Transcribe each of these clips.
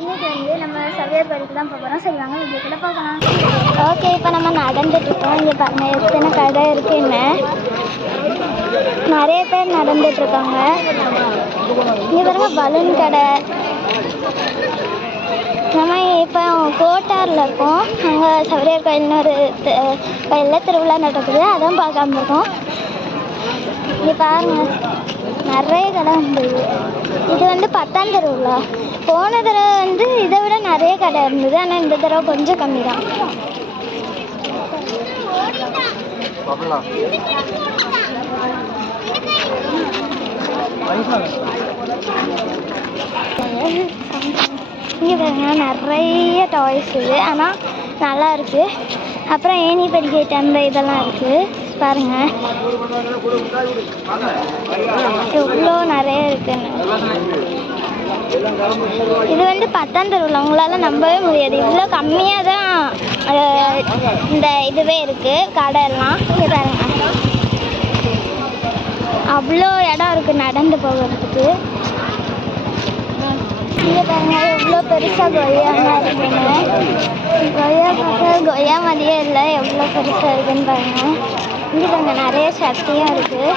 இன்னைக்கு நம்ம சவியர் படிக்கு தான் போகிறோம். சரி வாங்க வீடியோக்குள்ள பார்க்கலாம். ஓகே, இப்போ நம்ம நடந்துட்டுருக்கோம். இங்கே பாருங்க எத்தனை கடை இருக்குன்னு. நிறைய பேர் நடந்துட்டுருக்காங்க. இங்கே பாருங்க பலூன் கடை. நம்ம இப்போ கோட்டாரில் இருக்கோம். அங்கே சவரியர் கோயில்னு ஒரு கோயிலில் திருவிழா நடக்குது, அதான் பார்க்காம இருக்கோம். இங்கே பாருங்க நிறைய கடை இருந்தது. இது வந்து 10ஆம் திருவிழா. போன தடவை வந்து இதை விட நிறைய கடை இருந்தது, ஆனால் இந்த தடவை கொஞ்சம் கம்மி தான். இங்கே பாருங்க நிறைய டாய்ஸ் இது, ஆனால் நல்லா இருக்குது. அப்புறம் ஏணி படிக்கட்டு அந்த இதெல்லாம் இருக்குது பாருங்க, எவ்வளோ நிறைய இருக்குன்னு. இது வந்து 10ஆம் திருவிழா, உங்களால் நம்பவே முடியாது. இவ்வளோ கம்மியாக தான் இந்த இதுவே இருக்குது கடை எல்லாம். இங்கே பாருங்க அவ்வளோ இடம் இருக்குது நடந்து போகிறதுக்கு. இங்கே பாருங்க எவ்வளோ பெருசாக கொய்யாலாம் இருக்குன்னு. கொய்யா பார்க்க கொய்யா மாதிரியே இல்லை, எவ்வளோ பெருசாக இருக்குன்னு பாருங்க. இங்கே பாருங்க நிறைய சட்டியும் இருக்குது.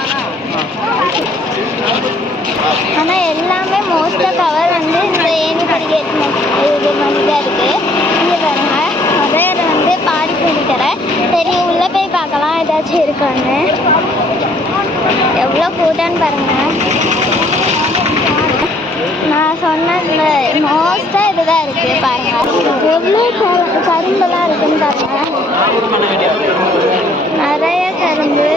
ஆனால் எல்லாமே மோஸ்ட்டாக கவர் வந்து இந்த ஏணி படிக்கட்டு இது மாதிரி தான் இருக்குது. இங்கே பாருங்க நிறைய வந்து பாடி பிடிக்கிற. சரி உள்ளே போய் பார்க்கலாம் ஏதாச்சும் இருக்கான்னு. எவ்வளோ கூட்டம்னு பாருங்கள். நான் சொன்னதில் மோஸ்ட்டாக இதுதான் இருக்குது பாருங்கள். எவ்வளோ கரும்பெல்லாம் இருக்குதுன்னு பாருங்கள். நிறைய கரும்பு.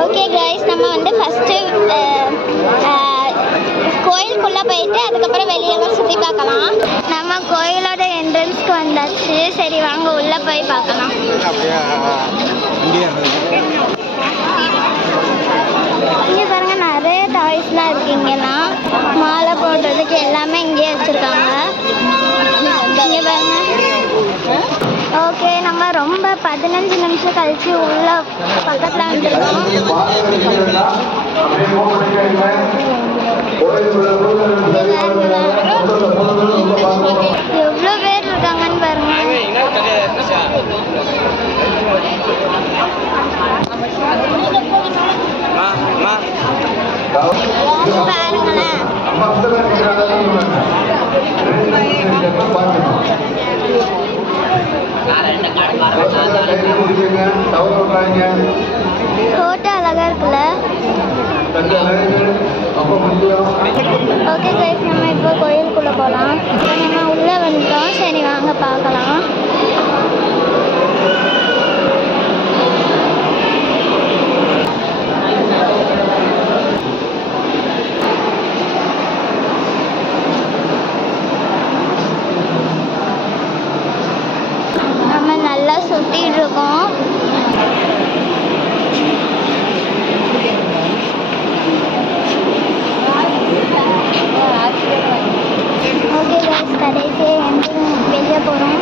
ஓகே கைஸ், நம்ம வந்து ஃபஸ்ட்டு கோயிலுக்குள்ளே போயிட்டு அதுக்கப்புறம் வெளியெல்லாம் சுற்றி பார்க்கலாம். நம்ம கோயிலோட என்ட்ரன்ஸ்க்கு வந்தாச்சு. சரி வாங்க உள்ளே போய் பார்க்கலாம். இங்கே பாருங்கள் நிறைய டாய்ஸ்லாம் இருக்குது. இங்கெல்லாம் மாலை போடுறதுக்கு எல்லாமே இங்கேயே வச்சுருக்காங்க. இங்கே பாருங்க. ஓகே, நம்ம ரொம்ப 15 நிமிஷம் கழிச்சு உள்ள பக்கத்தில் வந்துருக்கோம். எவ்வளோ பேர் இருக்காங்கன்னு பாருங்க. பாருங்களேன் ஃபோட்டோ அழகா இருக்குல்ல. ஓகே கைஸ், நம்ம இப்போ கோயிலுக்குள்ளே போகலாம். நம்ம உள்ளே வந்துட்டோம். சரி வாங்க பார்க்கலாம். நம்ம நல்லா சுற்றிட்டு இருக்கோம். ஓகே கைஸ், கடைசியாக வெளியே போகிறோம்.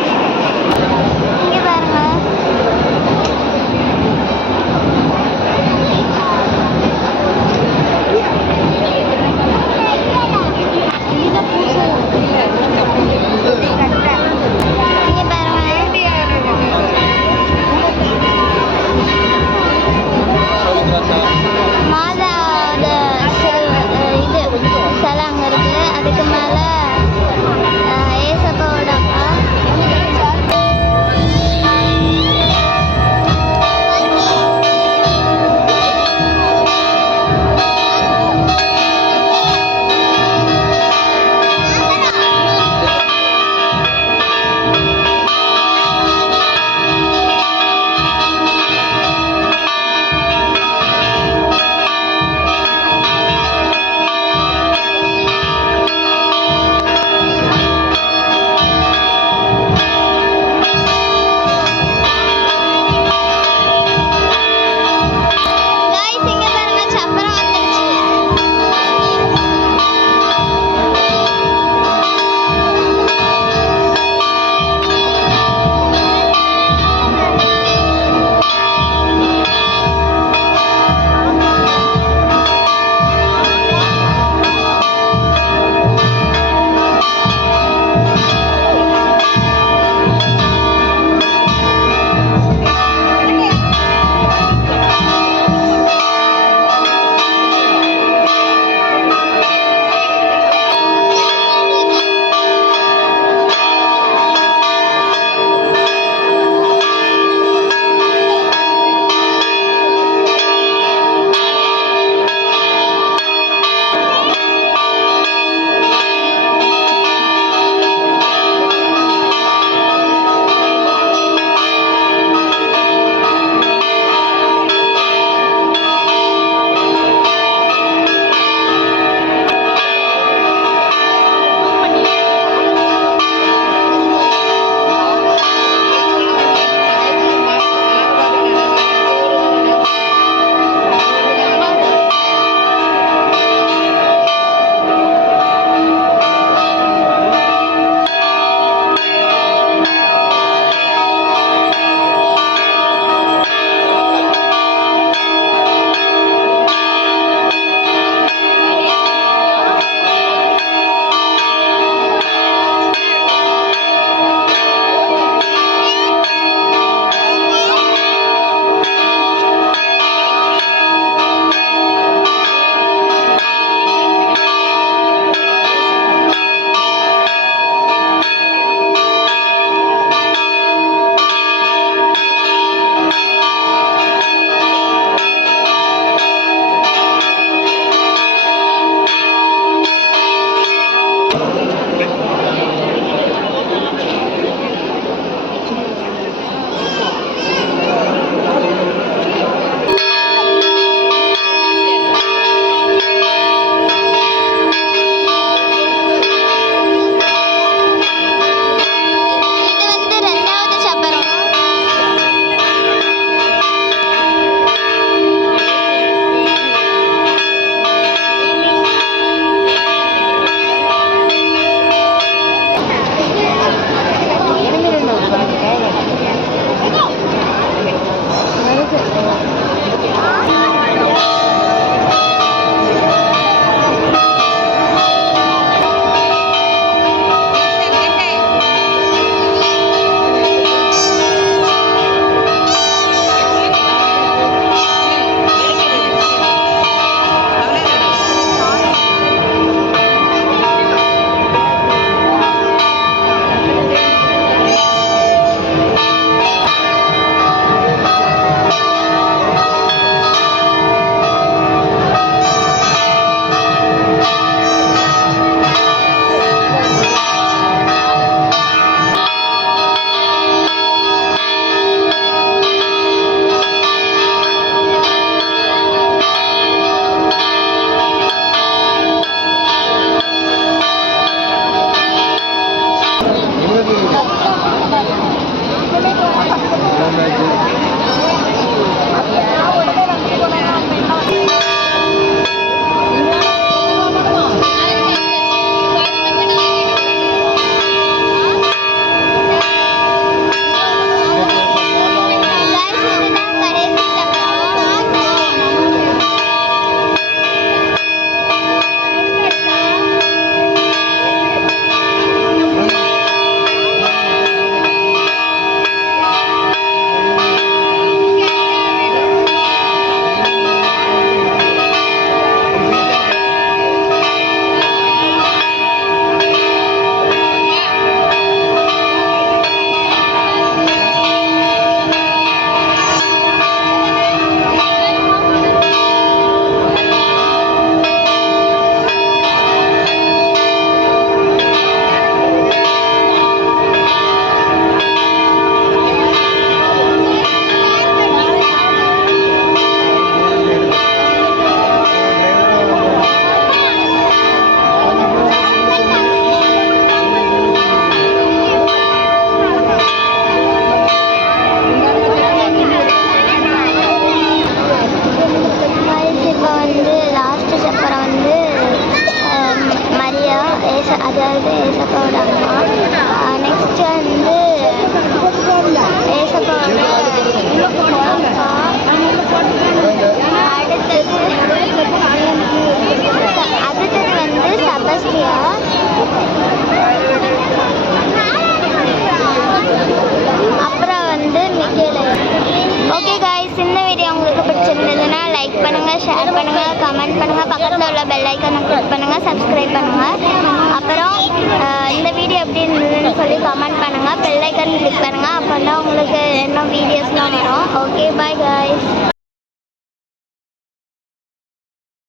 பண்ணுங்கள், ஷேர் பண்ணுங்கள், கமெண்ட் பண்ணுங்கள், பக்கத்தில் உள்ள பெல் ஐக்கானை கிளிக் பண்ணுங்கள், சப்ஸ்கிரைப் பண்ணுங்கள்.